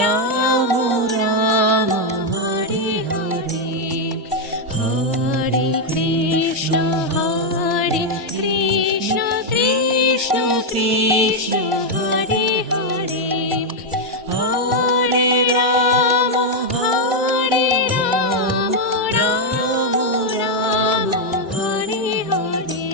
Ram Ram Hare Hare, Hare Krishna Krishna Krishna Hare Hare, Hare Ram Ram Ram Hare Hare.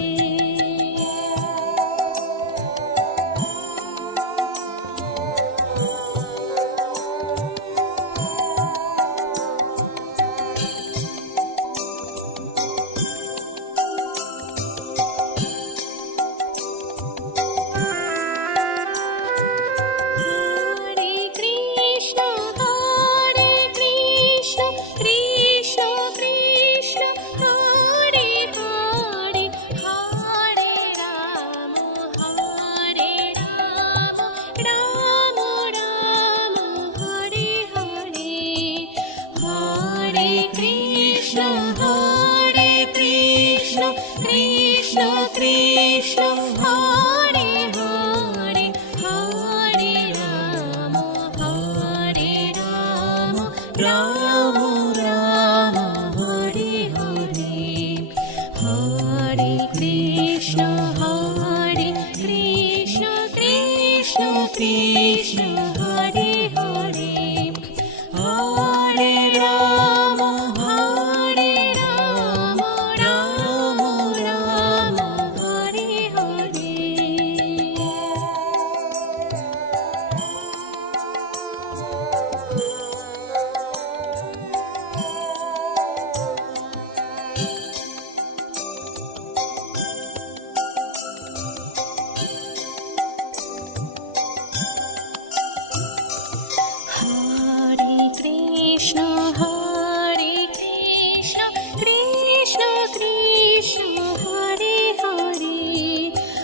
Krishna Krishna Hare Hare, Hare Rama Rama Rama Hare Hare, Hare Krishna Krishna Krishna Hare Hare, Hare Rama Rama Rama Hare Hare। Hare Krishna Krishna Krishna Hare Hare, Hare Rama Rama Rama Hare Hare, Hare Krishna Krishna Krishna Hare Hare,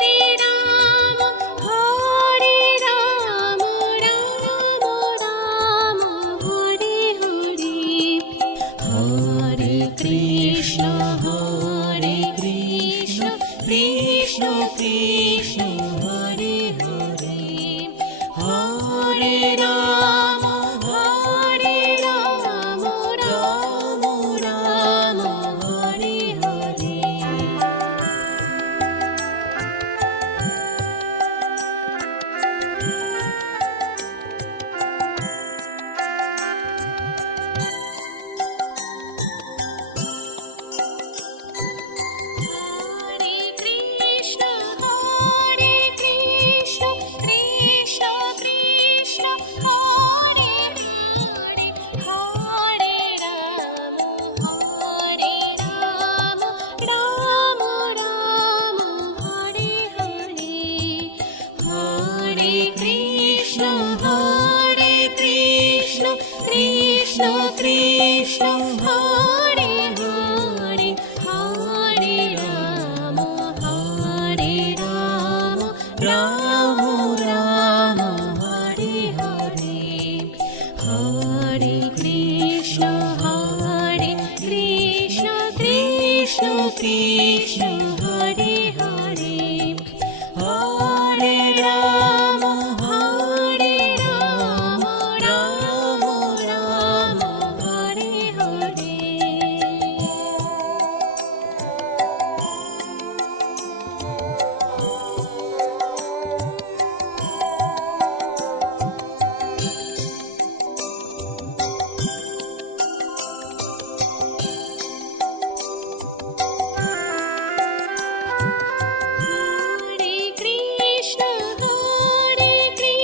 Hare Rama Rama Rama Hare Hare। Hare Krishna Krishna Krishna Hare Hare, Hare Rama Rama Rama Hare Hare, Hare Krishna Krishna Krishna Hare Hare, Hare Rama Rama Rama Hare Hare, Hare Krishna Krishna Krishna Hare Hare, Hare Rama Rama Rama Hare Hare। Hare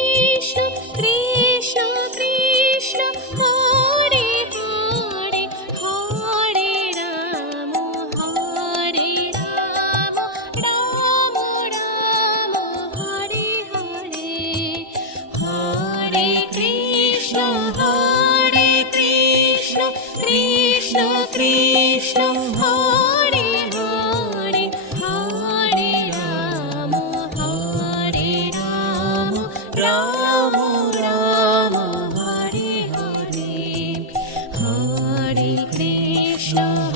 Krishna Krishna Krishna Hare Hare, Hare Rama Rama Hare Hare, Hare Krishna Krishna Krishna Hare Hare, Hare Rama Rama Rama Hare Hare,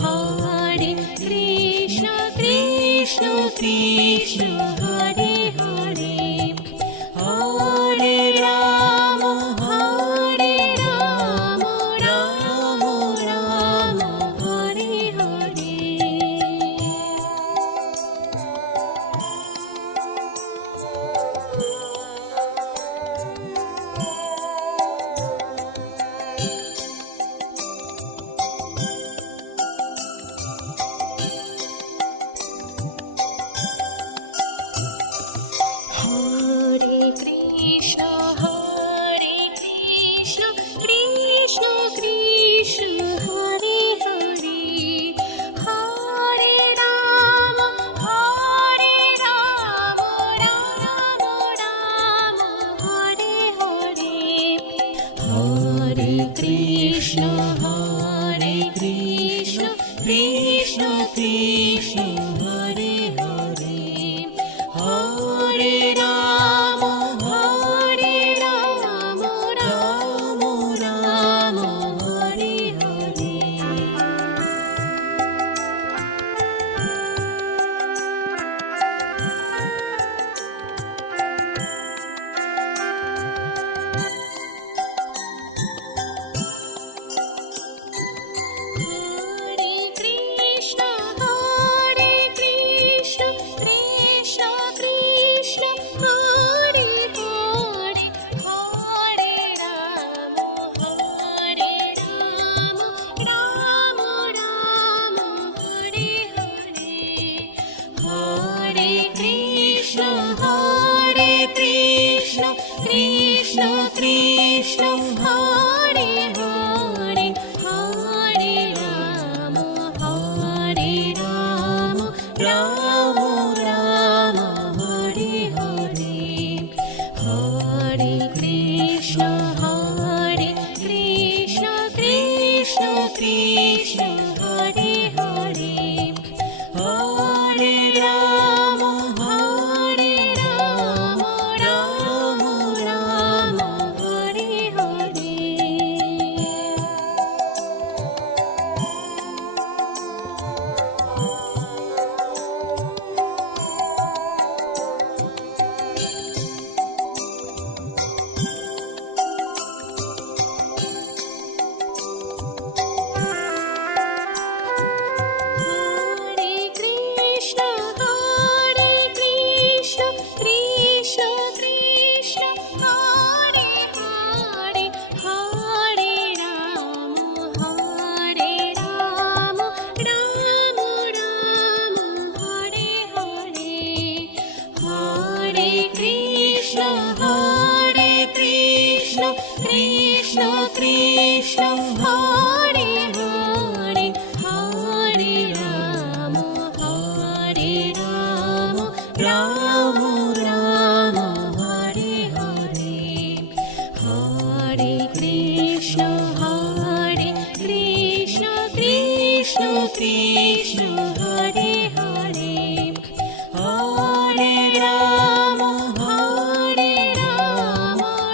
Hare Krishna Krishna Krishna Hare Hare, Hare Rama Hare Krishna, Krishna Krishna, Hare Hare, Hare Rama, Rama Rama, Hare Hare. Krishna Krishna, Hare Hare, Hare Rama, Rama Rama, Hare Hare, Hare Krishna, Krishna Krishna, Hare Hare, Hare Rama, Rama Rama, Hare Hare. Hare Krishna, Krishna Krishna, Hare Hare, Hare Rama, Rama Rama, Hare Hare, Hare Krishna, Krishna Krishna, Hare Hare, Hare Rama, Rama Rama, Hare Hare, Hare Krishna, Krishna Krishna, Hare Hare, Hare Rama,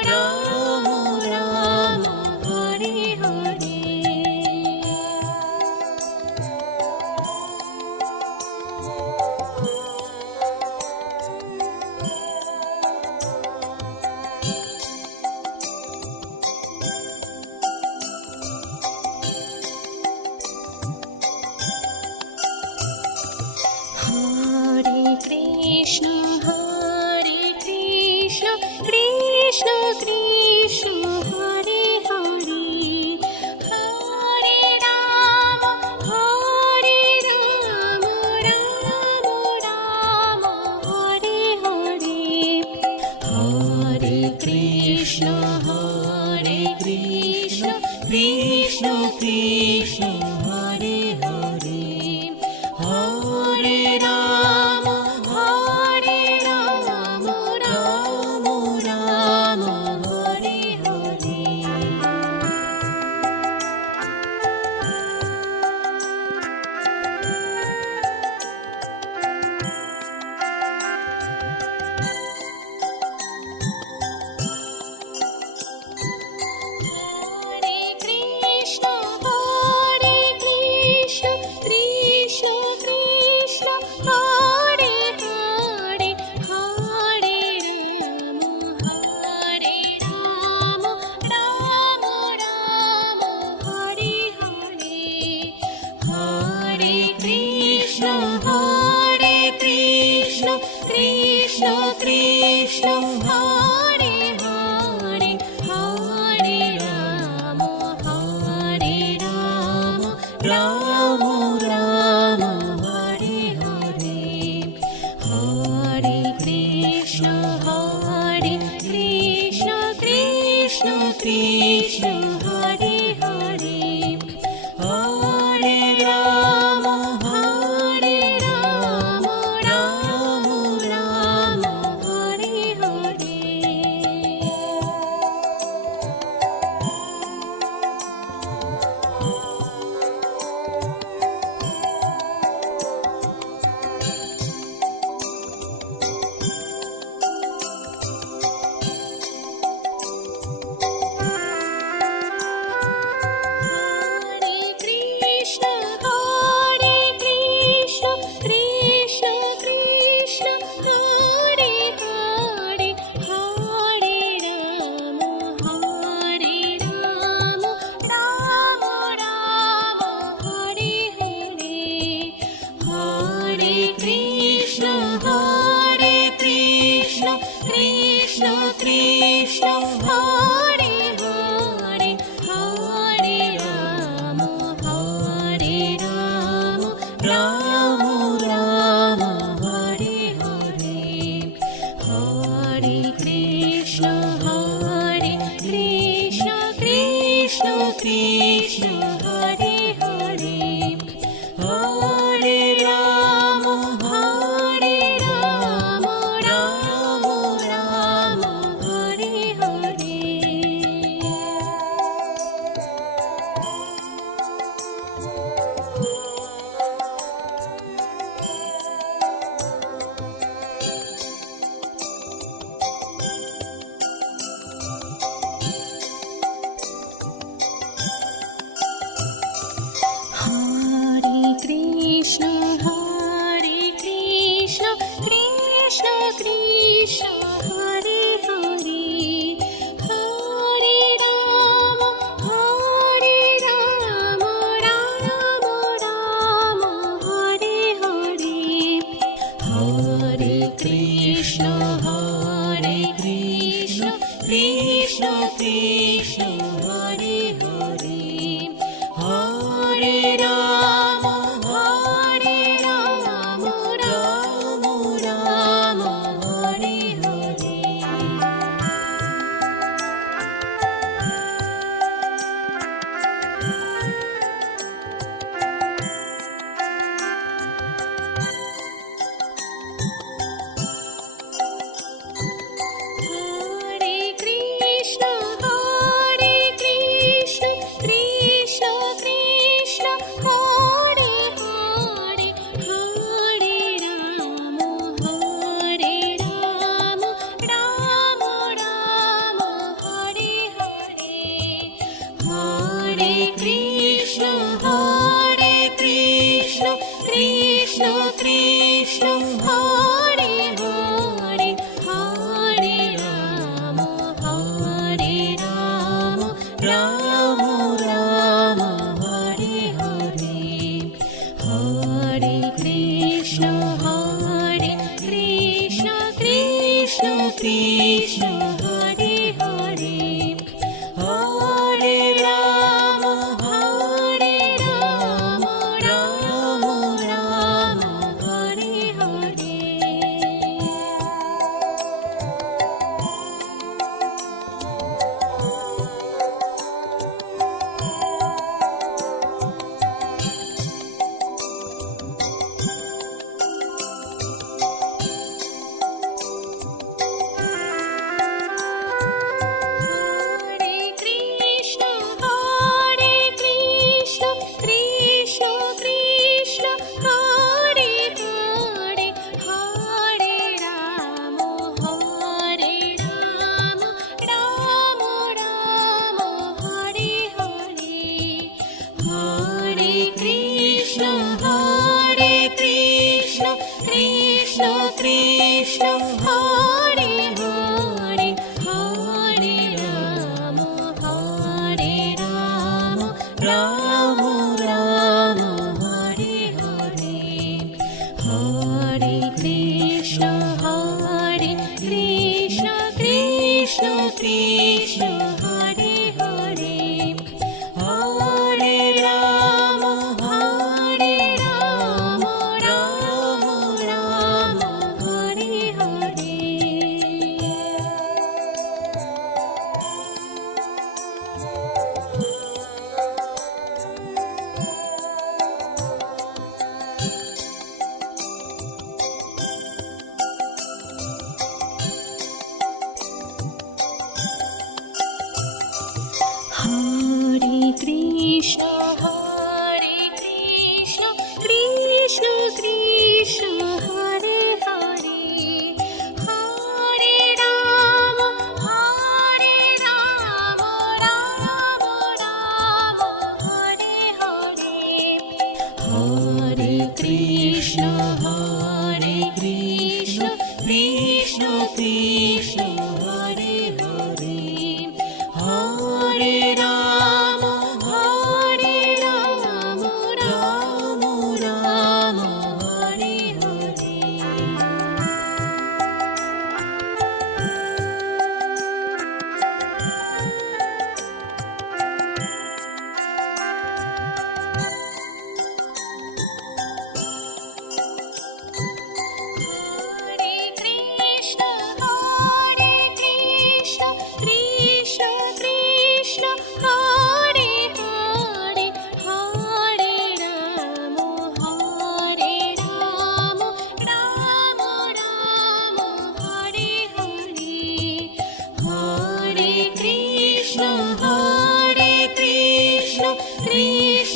Rama Rama, Hare Hare. Hare Krishna, Krishna Krishna, Hare Hare, Hare Rama, Rama Rama, Hare Hare, Hare Krishna, Krishna Krishna, Hare Hare, Hare Rama, Rama Rama, Hare Hare. Hare Krishna, Krishna Krishna, Hare Hare, Hare Rama, Rama Rama, Hare Hare, Hare Krishna, Krishna Krishna, Hare Hare, Hare Rama, Rama Rama, Hare Hare, Hare Krishna, Krishna Krishna, Hare Hare, Hare Rama, Rama Rama, Hare Hare. Krishna Hare Hare Hare Ram Ram Ram Hare Hare Hare Krishna Krishna Krishna Hare Hare Hare Ram Ram Ram Hare Hare Hare Krishna Krishna Krishna Hare Hare Hare Ram Ram Ram Hare Hare Hare Krishna Krishna Krishna Hare Hare Hare Ram Ram Ram Hare Hare Hare Krishna Krishna Krishna Hare Hare Hare Ram Ram Ram Hare Hare Hare Krishna Krishna Krishna Hare Hare Hare Ram Ram Ram Hare Hare Hare Krishna Krishna Krishna Hare Hare Hare Ram Ram Ram Hare Hare Hare Krishna Krishna Krishna Hare Hare Hare Ram Ram Ram Hare Hare Hare Krishna Krishna Hare Hare Hare Ram Ram Hare Hare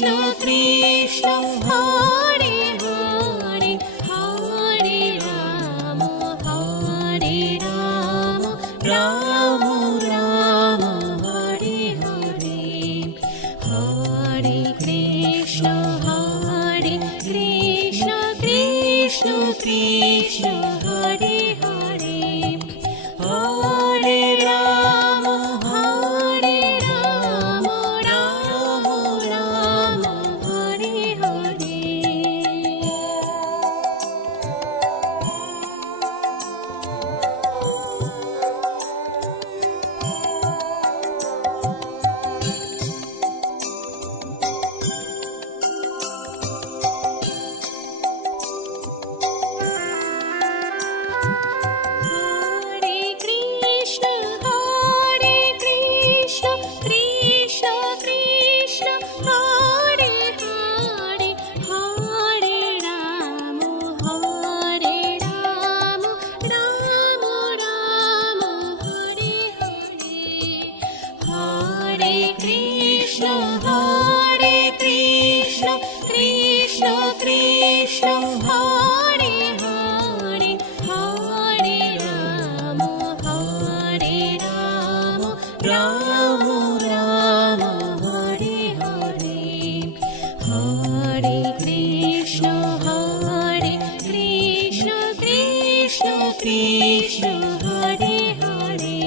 Krishna Krishna Hare Hare Hare Ram Ram Ram Hare Hare Hare Krishna Krishna Krishna Hare Hare Hare Ram Ram Ram Hare Hare Hare Krishna Krishna Krishna Hare Hare Hare Ram Ram Ram Hare Hare Hare Krishna Krishna Krishna Hare Hare Hare Ram Ram Ram Hare Hare Hare Krishna Krishna Krishna Hare Hare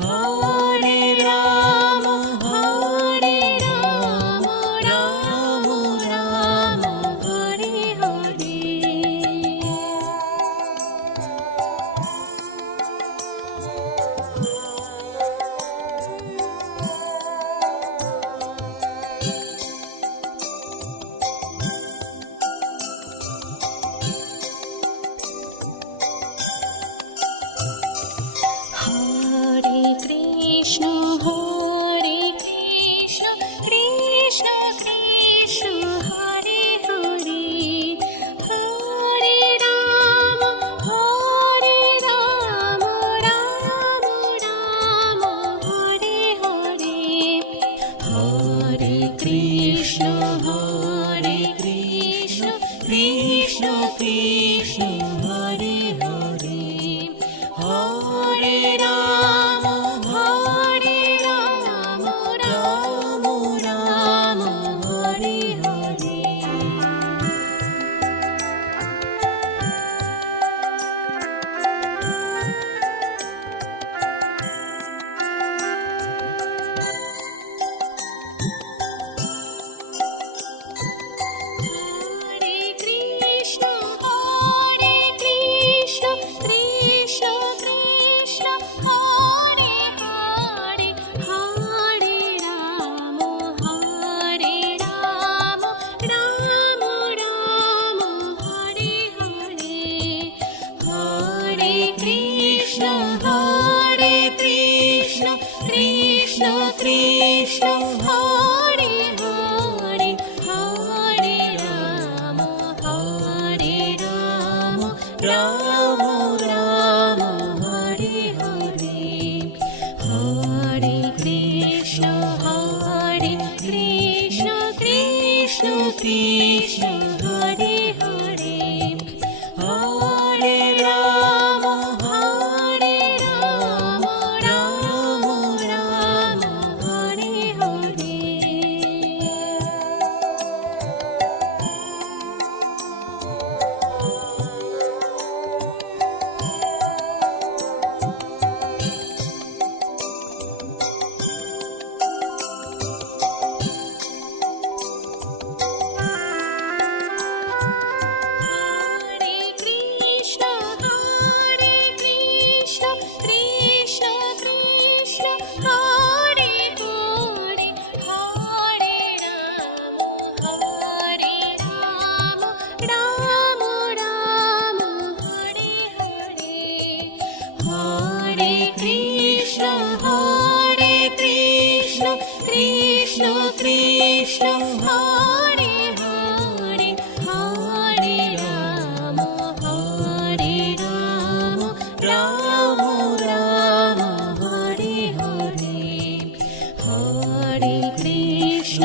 Hare Ram Ram Ram Hare Hare Hare Krishna Krishna Krishna Hare Hare Hare Ram Ram Ram Hare Hare Hare Krishna Krishna Krishna Hare Hare Hare Ram Ram Ram Hare Hare Hare Krishna Krishna Krishna Hare Hare Hare Ram Ram Ram Hare Hare Hare Krishna Krishna Krishna Hare Hare Hare Ram Ram Ram Hare Hare Hare Krishna Krishna Krishna Hare Hare Hare Ram Ram Ram Hare Hare Hare Krishna Krishna Krishna Hare Hare Hare Ram Ram Hare Hare Hare Krishna Krishna Krishna Hare Hare Hare Ram Ram Ram Hare Hare Hare Krishna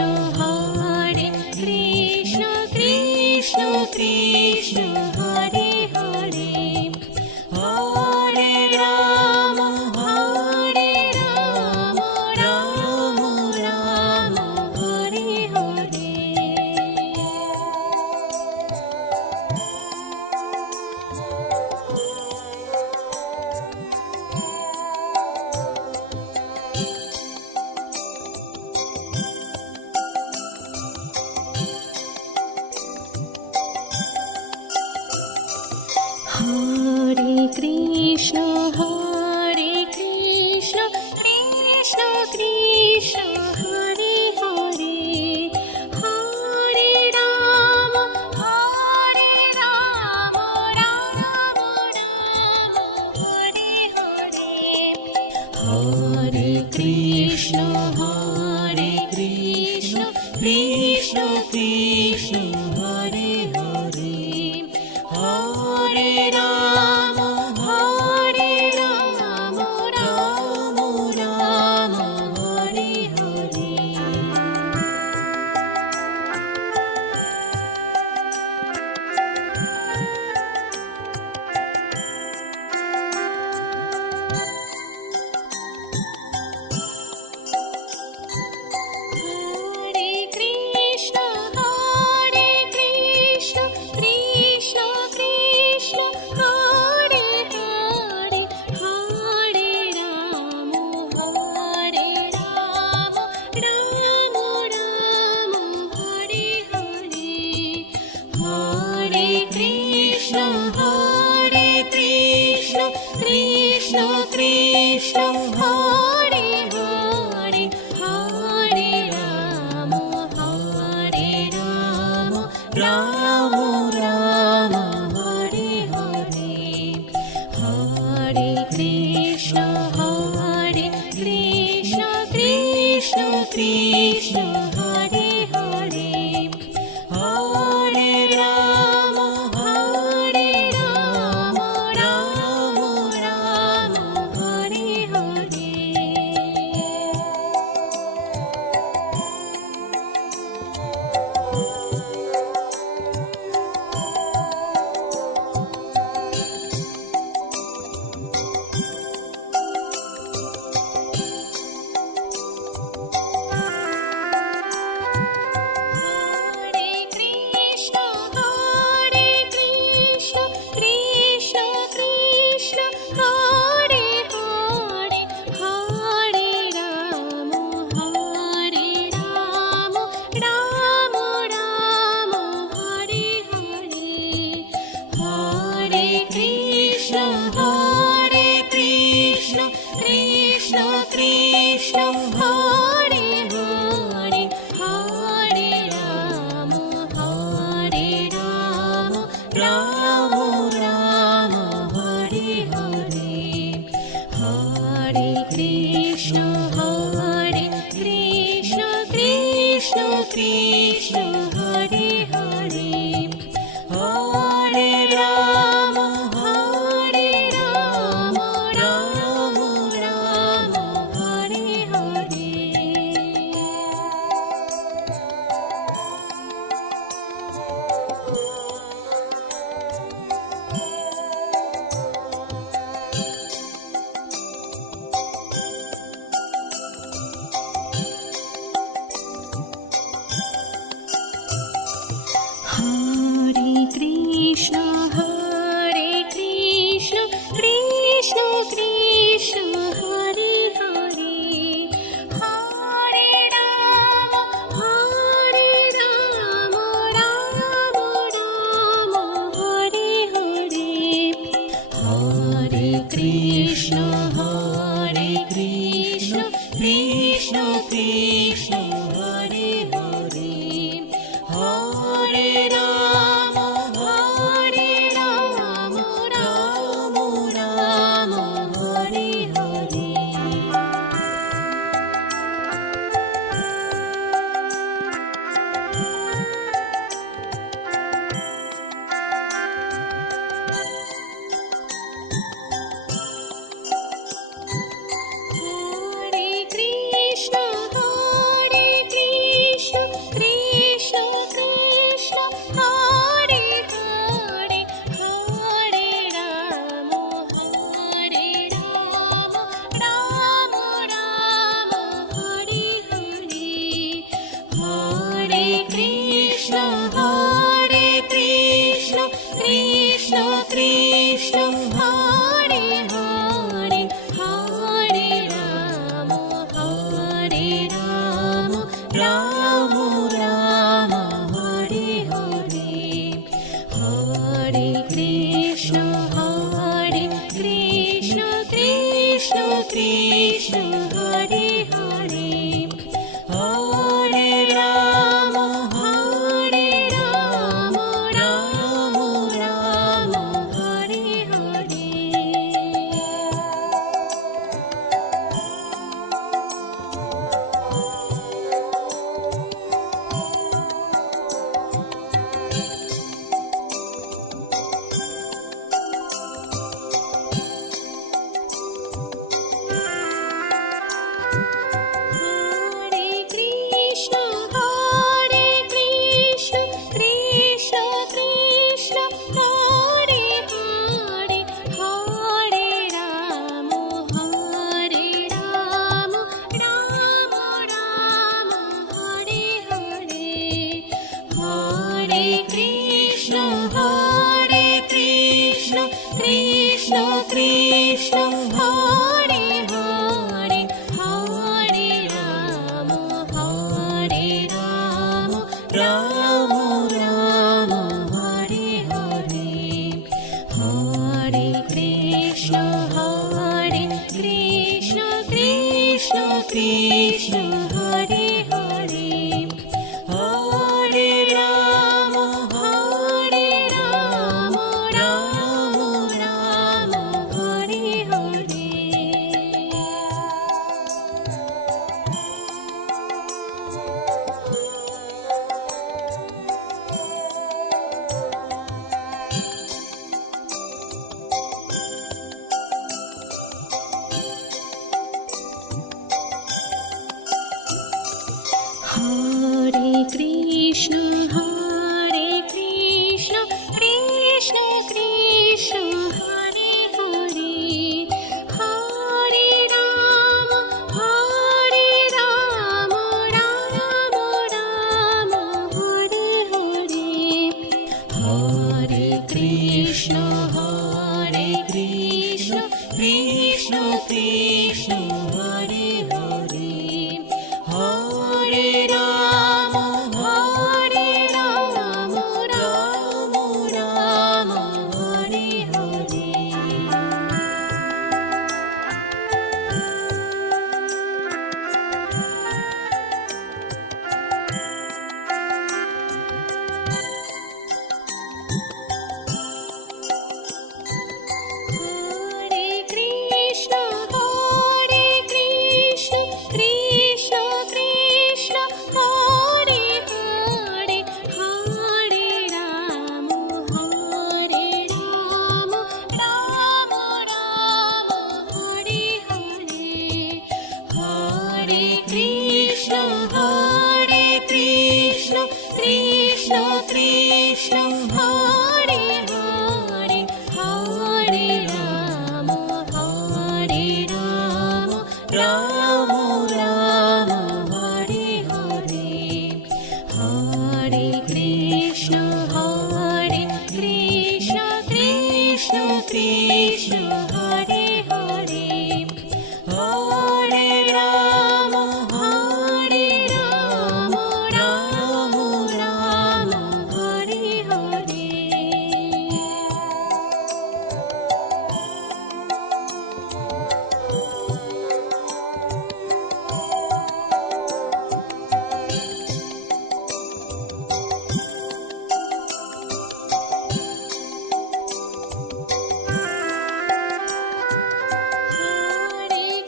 Krishna Hare Krishna Hare Hare Hare Ram Ram Ram Hare Hare Hare Krishna Krishna Krishna Hare Hare Hare Ram Ram Ram Hare Hare Hare Krishna Krishna Krishna Hare Hare Hare Ram Ram Ram Hare Hare Hare Krishna Krishna Krishna Hare Hare Hare Ram Ram Hare Hare Hare Krishna Krishna Krishna Hare Hare Hare Ram Ram Hare Hare Hare Krishna Krishna Krishna Hare Hare Hare Ram Ram Hare Hare Hare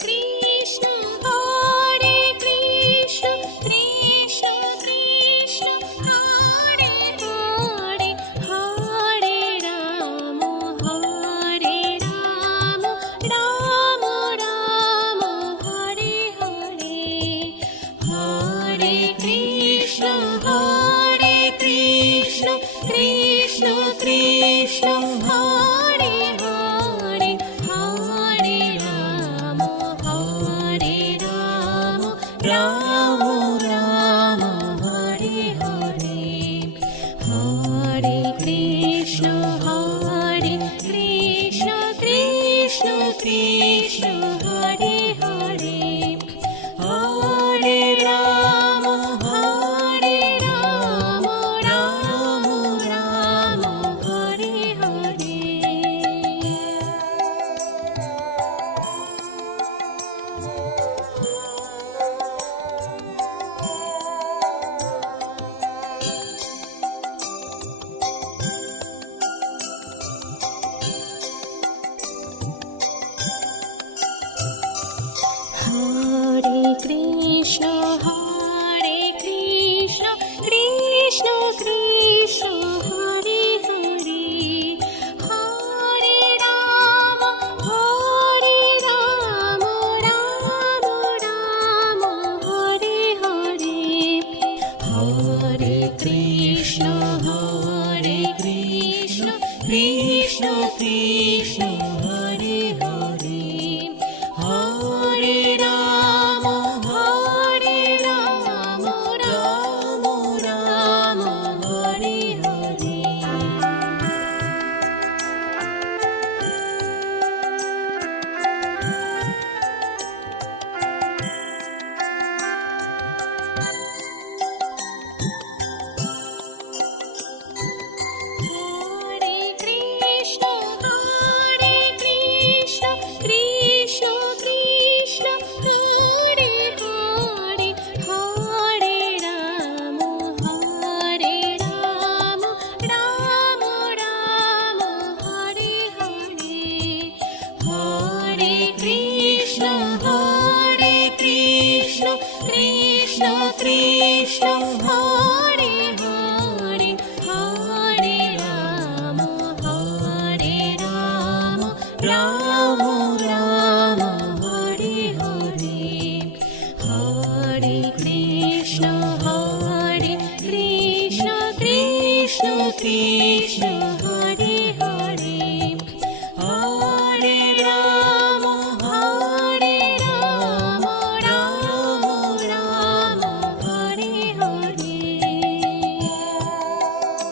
Krishna Krishna Hare Hare Hare Ram Ram Hare Hare Hare Krishna Krishna Hare Hare Hare Ram Ram Hare Hare Hare Krishna Krishna Hare Hare Hare Ram Ram Hare Hare Hare Krishna Krishna Hare Hare Hare Ram Ram Hare Hare Hare Krishna Krishna Hare Hare Hare Ram Ram Hare Hare Krishna Krishna Hare Hare Hare Ram Ram Ram Hare Hare Hare Krishna Krishna Krishna Hare Hare Hare Ram Ram Ram Hare Hare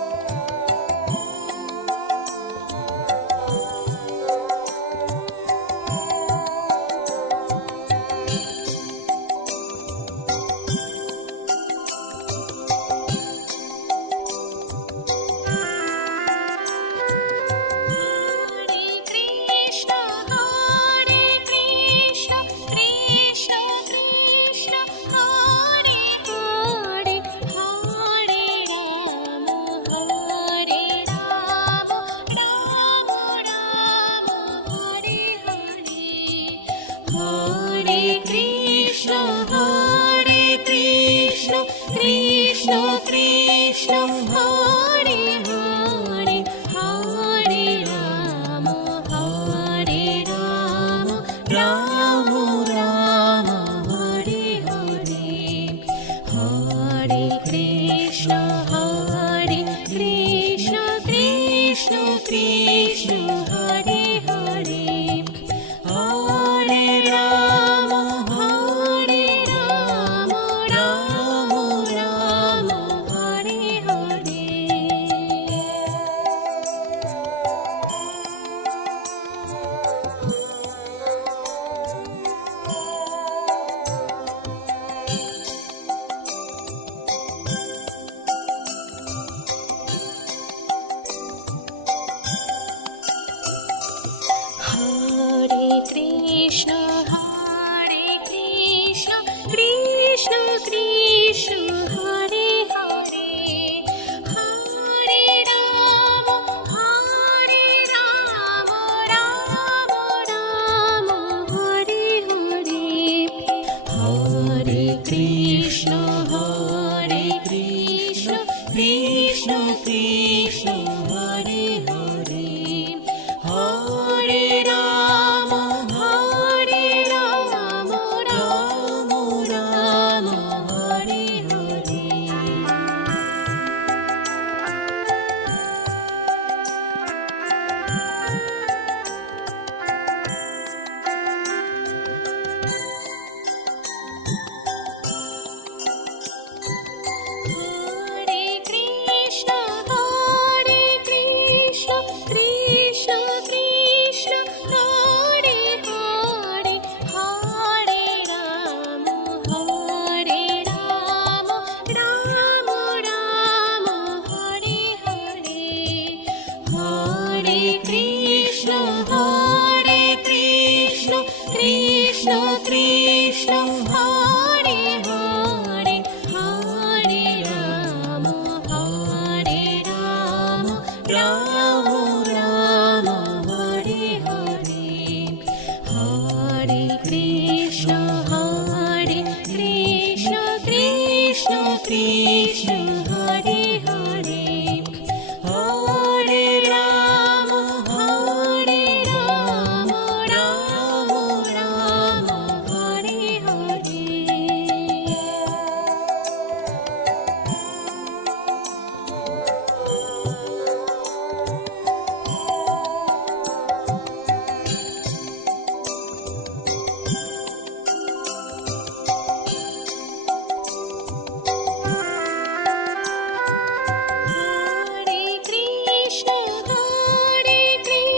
Krishna Krishna Hare Hare Hare Ram Ram Ram Hare Hare Hare Krishna Krishna Krishna Hare Hare Hare Ram Ram Ram Hare Hare Hare Krishna Krishna Krishna Hare Hare Hare Ram Ram Ram Hare Hare Hare Krishna Krishna Krishna Hare Hare Hare Ram Ram Ram Hare Hare Hare Krishna Krishna Krishna Hare Hare Hare Ram Ram Ram Hare Hare Hare Krishna Krishna Krishna Hare Hare Hare Ram Ram Ram Hare Hare Hare Krishna Krishna Hare Hare Hare Ram Ram Hare Hare Hare Krishna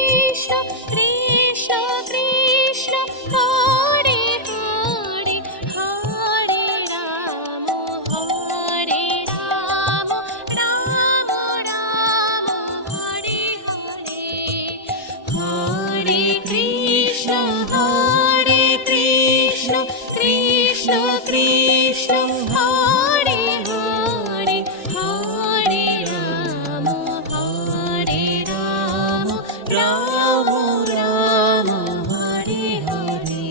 Krishna Krishna Hare Hare Hare Ram Ram Hare Hare Hare Krishna Krishna Krishna Hare Hare Hare Ram Ram Ram Hare Hare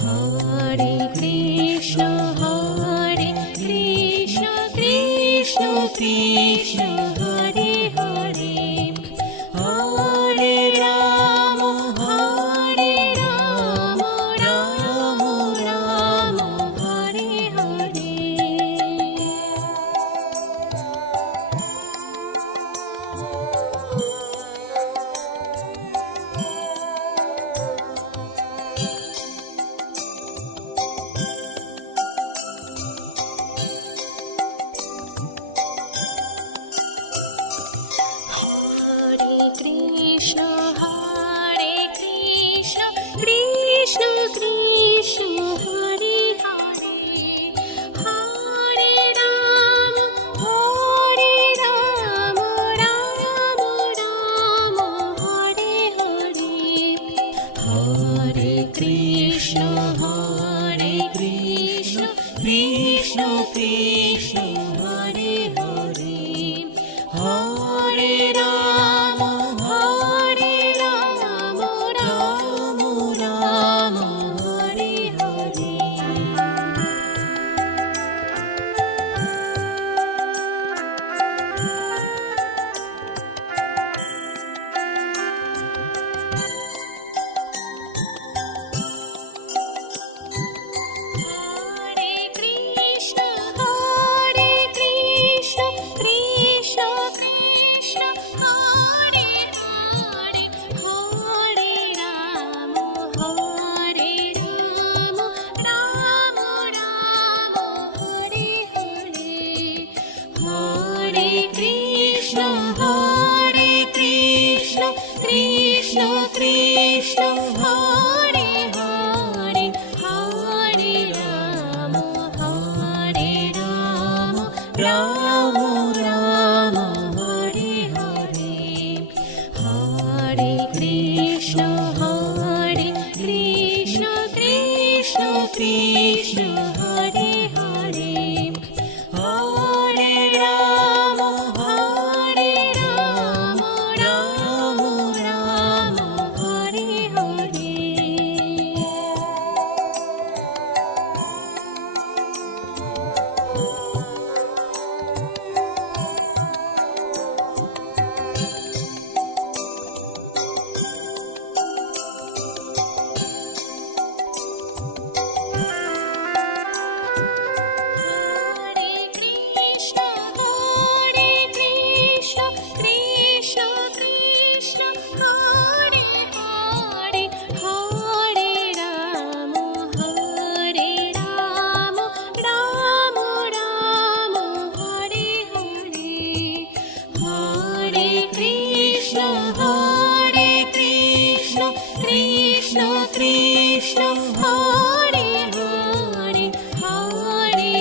Hare Krishna Krishna Hare Hare Hare Ram Ram Ram Hare Hare Hare Krishna, Krishna Krishna, Hare Hare, Hare Ram, Ram Ram, Hare Hare, Hare Krishna, Krishna Krishna, Hare Hare, Hare Ram, Ram Ram, Hare Hare. Hare Krishna, Krishna Krishna, Hare Hare, Hare Ram, Ram Ram, Hare Hare, Hare Krishna, Krishna Krishna, Hare Hare, Hare Ram, Ram Ram, Hare Hare, Hare Krishna, Krishna Krishna, Hare Hare, Hare Ram, Ram Ram, Hare Hare. Hare Krishna, Krishna Krishna, Hare Hare, Hare Ram, Ram Ram, Hare Hare, Hare Krishna, Krishna Krishna, Hare Hare, Hare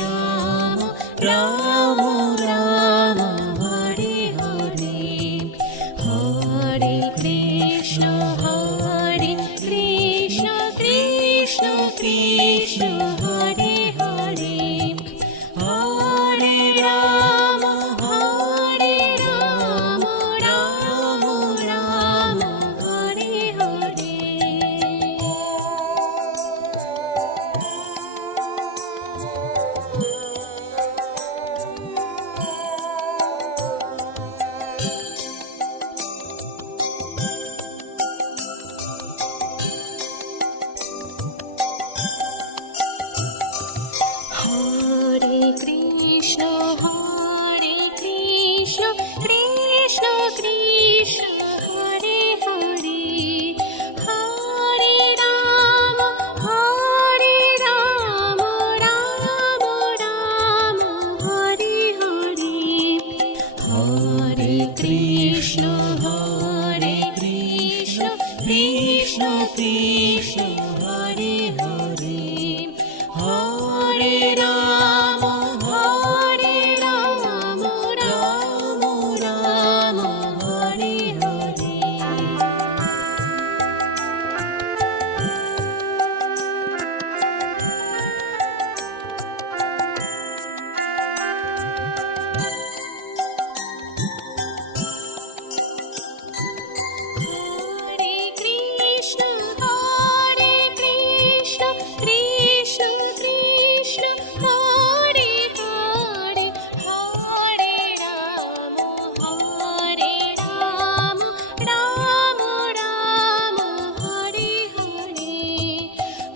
Ram, Ram Ram, Hare Hare, Hare Krishna, Krishna Krishna, Hare Hare, Hare Ram, Ram Ram, Hare Hare.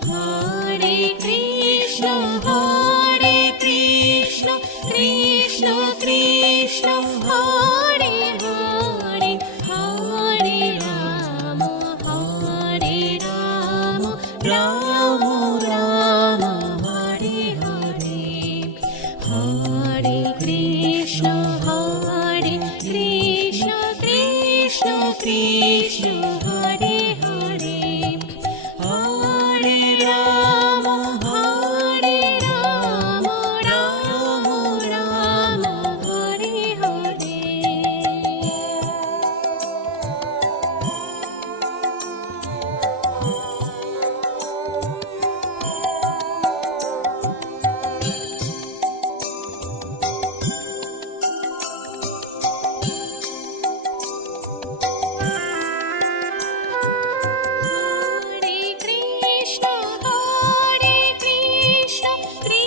Hare Krishna, Hare Krishna, Krishna Krishna, Hare Hare, Hare Rama, Hare Rama, Rama Rama, Hare Hare. Hare Krishna, Hare Krishna, Krishna Krishna, Hare Hare, Hare Rama, Hare Rama, Rama Rama, Hare Hare. Hare Krishna, Hare Krishna,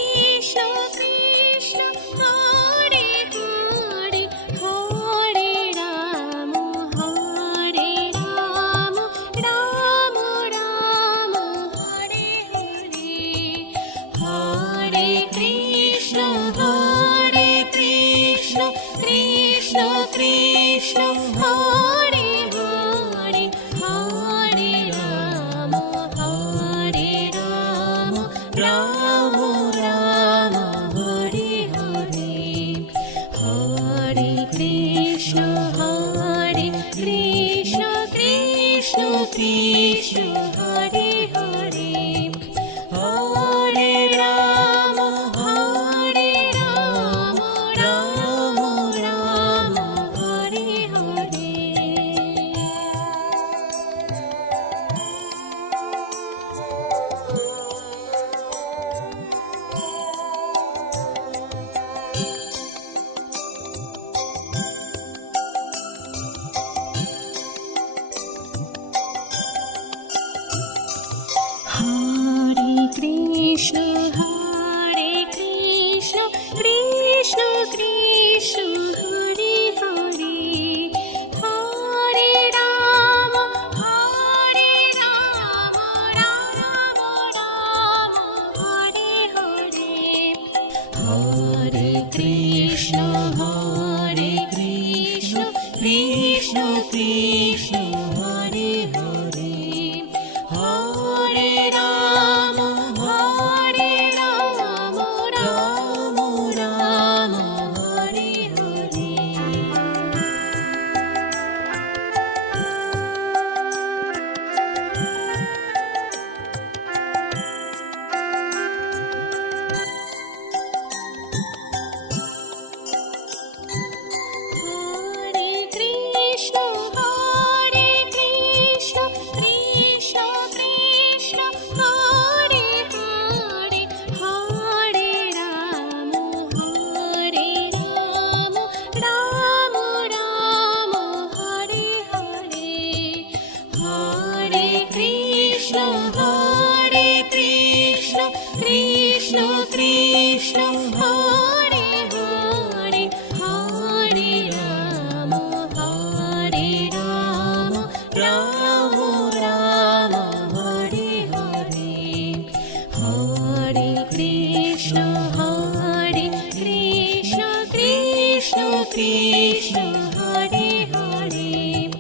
Krishna Krishna, Hare Hare, Hare Rama, Hare Rama, Rama Rama, Hare Hare. Hare Krishna, Hare Krishna, Krishna Krishna, Hare Hare, Hare Rama, Hare Rama, Rama Rama, Hare Hare. Hare Krishna, Hare Krishna, Krishna Krishna, Hare Hare, Hare Rama, Hare Rama, Rama Rama, Hare Hare. Hare Krishna, Hare Krishna, Krishna Krishna, Hare Hare, Hare Rama, Hare Rama, Rama Rama, Hare Hare. Hare Krishna, Hare Krishna, Krishna Krishna, Hare Hare, Hare Rama, Hare Rama, Rama Rama, Hare Hare. Hare Krishna, Hare Krishna, Krishna Krishna, Hare Hare, Hare Rama, Hare Rama, Rama Rama, Hare Hare. Hare Krishna, Hare Krishna, Krishna Krishna, Hare Hare,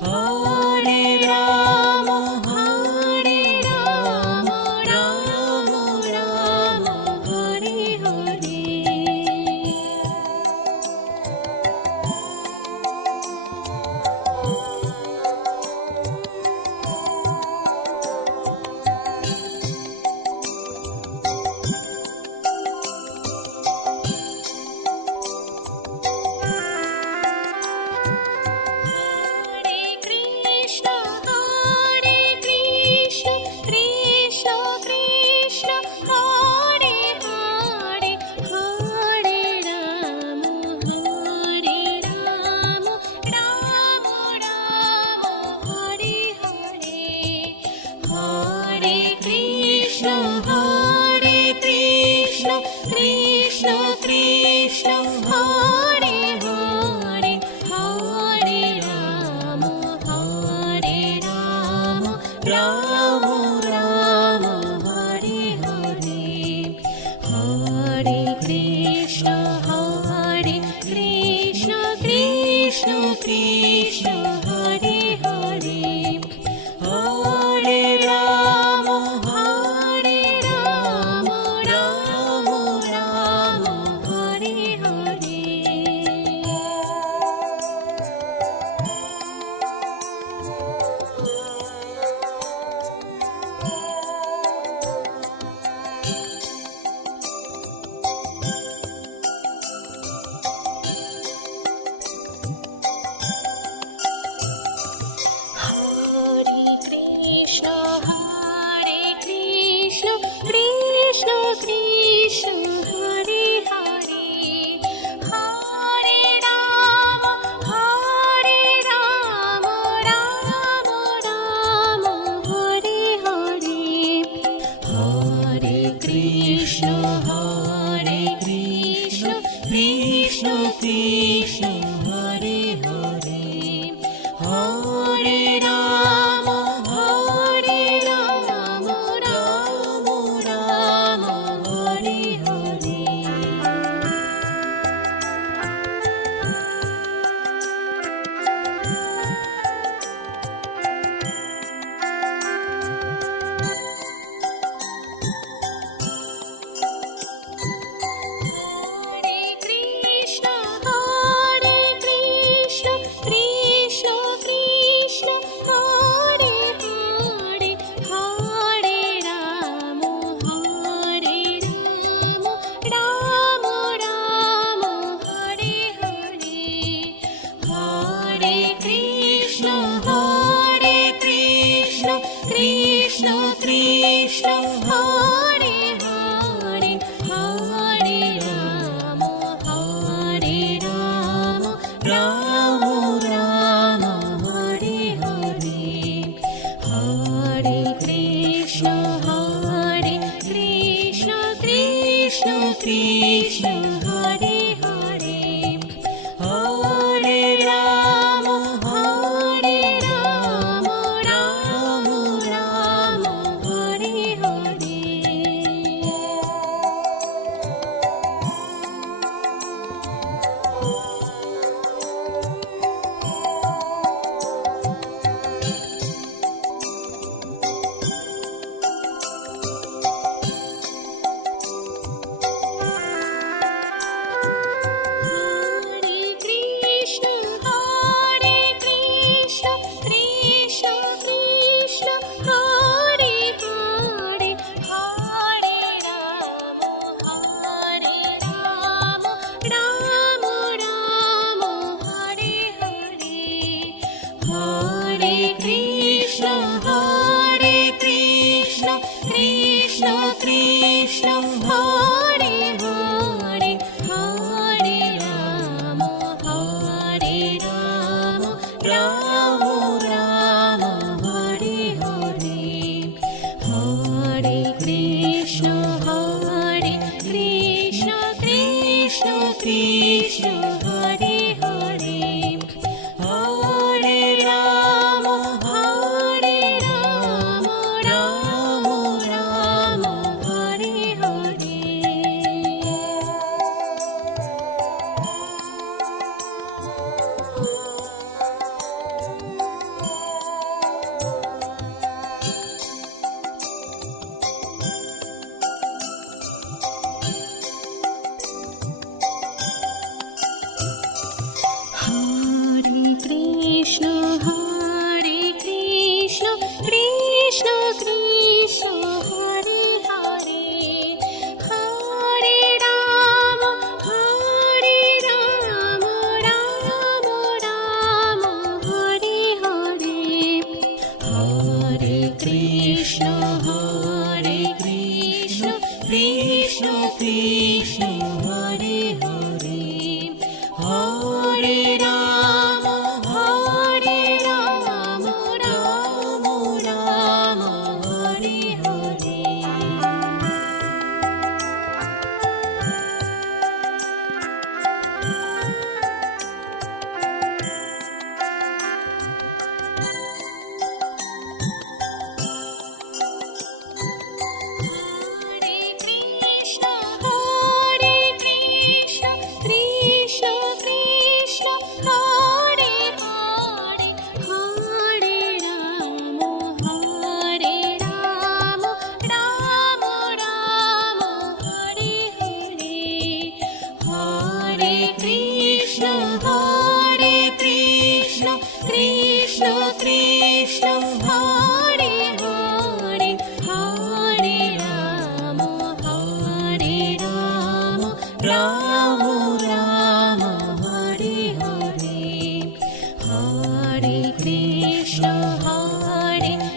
Hare Rama, Hare Rama, Rama Rama, Hare Hare. Hare Krishna, Hare Krishna, Krishna Krishna, Hare Hare, Hare Rama, Hare Rama, Rama Rama, Hare Hare. Rama Rama Krishna Hare Hare Hare Ram Ram Ram Hare Hare Krishna Hare Hare Hare Ram Ram Ram Hare Hare Hare Krishna Krishna Krishna Hare Hare Hare Ram Ram Ram Hare Hare Hare Krishna Krishna Krishna Hare Hare Hare Ram Ram Ram Hare Hare Hare Krishna Krishna Krishna Hare Hare Hare Ram Ram Hare Hare Krishna Hare Hare Hare Ram Ram Hare Hare Hare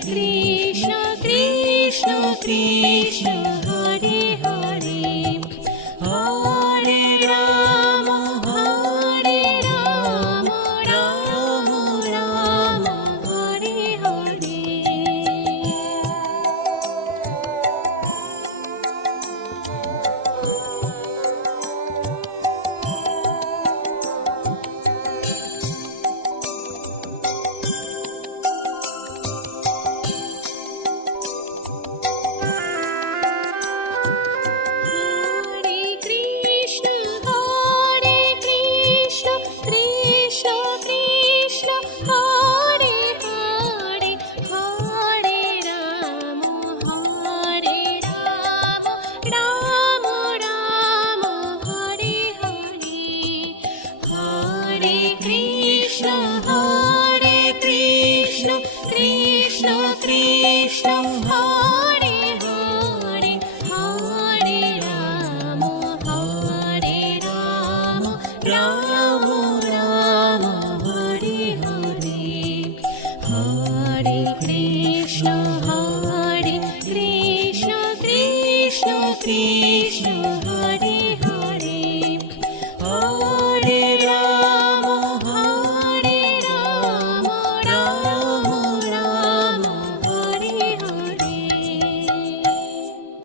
Krishna Krishna Krishna Hare Hare Hare Ram Ram Hare Hare Krishna Hare Hare Hare Ram Ram Hare Hare Hare Krishna Krishna Krishna